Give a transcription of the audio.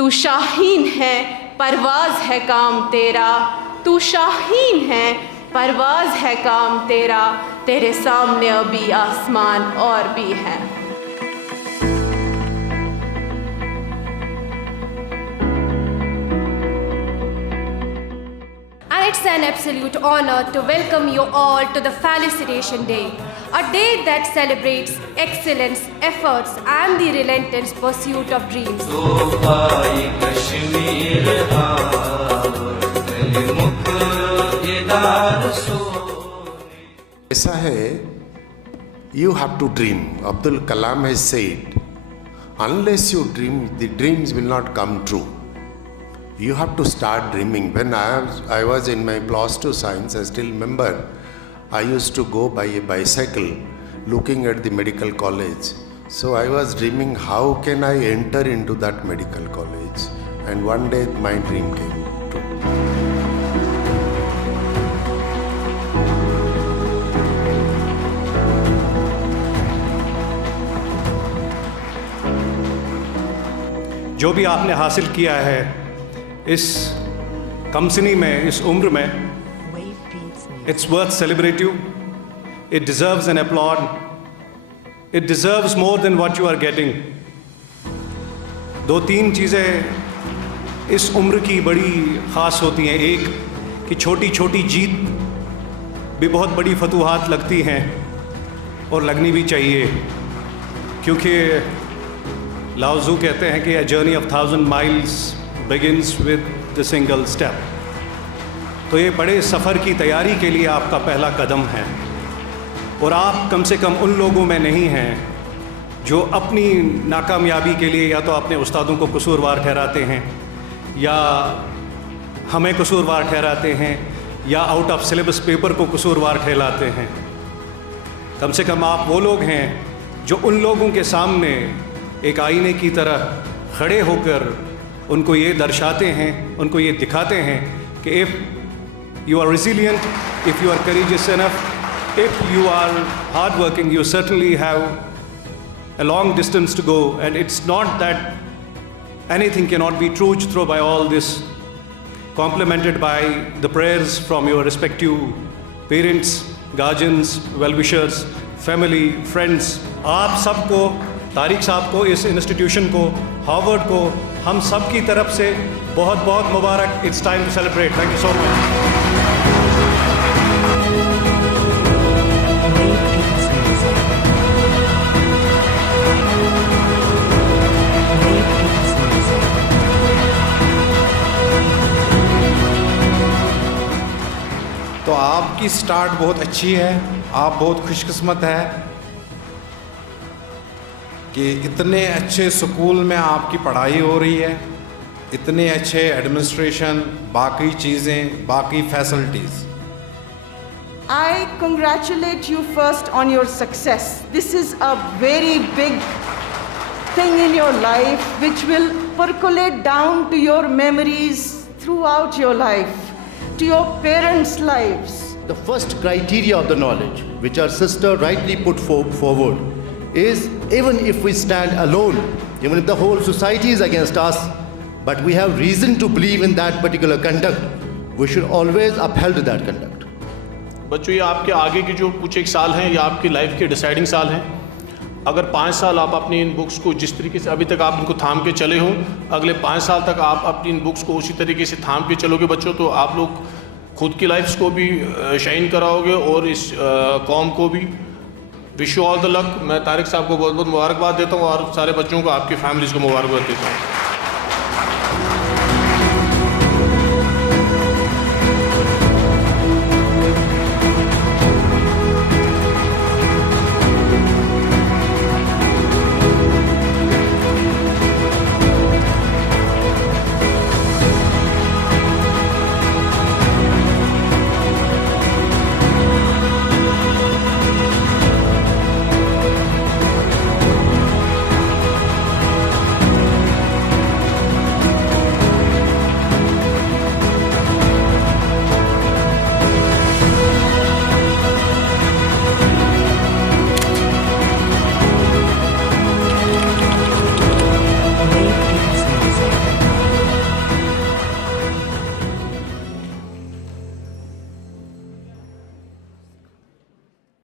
तू शाहीन है परवाज़ है काम तेरा, तू शाहीन है परवाज़ है काम तेरा, तेरे सामने अभी आसमान और भी है। And it's an absolute honor to welcome you all to the Felicitation Day, a day that celebrates excellence, efforts and the relentless pursuit of dreams. ऐसा है, you have to dream. Abdul Kalam has said, unless you dream, the dreams will not come true. You have to start dreaming. When I was in my +2 science, I still remember I used to go by a bicycle looking at the medical college. So I was dreaming, how can I enter into that medical college? And one day my dream came true. जो भी आपने हासिल किया है इस कमसिनी में, इस उम्र में, it's worth celebrating. It deserves an applaud. It deserves more than what you are getting. 2-3 चीज़ें इस उम्र की बड़ी ख़ास होती हैं। एक कि छोटी छोटी जीत भी बहुत बड़ी फतूहात लगती हैं और लगनी भी चाहिए, क्योंकि लाओज़ू कहते हैं कि a journey of 1000 miles begins with the single step. तो ये बड़े सफ़र की तैयारी के लिए आपका पहला कदम है, और आप कम से कम उन लोगों में नहीं हैं जो अपनी नाकामयाबी के लिए या तो अपने उस्तादों को कसूरवार ठहराते हैं, या हमें कसूरवार ठहराते हैं, या आउट ऑफ सिलेबस पेपर को कसूरवार ठहराते हैं। कम से कम आप वो लोग हैं जो उन लोगों के सामने एक आईने की तरह खड़े होकर उनको ये दर्शाते हैं, उनको ये दिखाते हैं कि if you are resilient, if you are courageous enough, if you are hardworking, you certainly have a long distance to go, and it's not that anything cannot be trudged through by all this, complemented by the prayers from your respective parents, guardians, well-wishers, family, friends. आप सबको, तारिक साहब को, इस institution को, Harvard को, हम सब की तरफ से बहुत बहुत मुबारक। It's time to celebrate. Thank you so much. तो आपकी स्टार्ट बहुत अच्छी है। आप बहुत खुशकिस्मत है कि इतने अच्छे स्कूल में आपकी पढ़ाई हो रही है, इतने अच्छे एडमिनिस्ट्रेशन, बाकी चीज़ें, बाकी facilities. I congratulate you first on your success. This is a very big thing in your life which will percolate down to your memories throughout your life, to your parents' lives. The first criteria of the knowledge, which our sister rightly put forward, is even if we stand alone, even if the whole society is against us, but we have reason to believe in that particular conduct, we should always uphold that conduct. बच्चों, ये आपके आगे के जो कुछ एक साल हैं, या आपकी लाइफ के डिसाइडिंग साल हैं। अगर 5 साल आप अपनी इन बुक्स को जिस तरीके से अभी तक आप इनको थाम के चले हों, अगले 5 साल तक आप अपनी इन बुक्स को उसी तरीके से थाम के चलोगे बच्चों, तो आप लोग खुद की लाइफ्स को भी शाइन कराओगे और इस कौम को भी। Wish you all the luck. मैं तारिक साहब को बहुत बहुत मुबारकबाद देता हूँ और सारे बच्चों को, आपकी फैमिलीज़ को मुबारकबाद देता हूँ।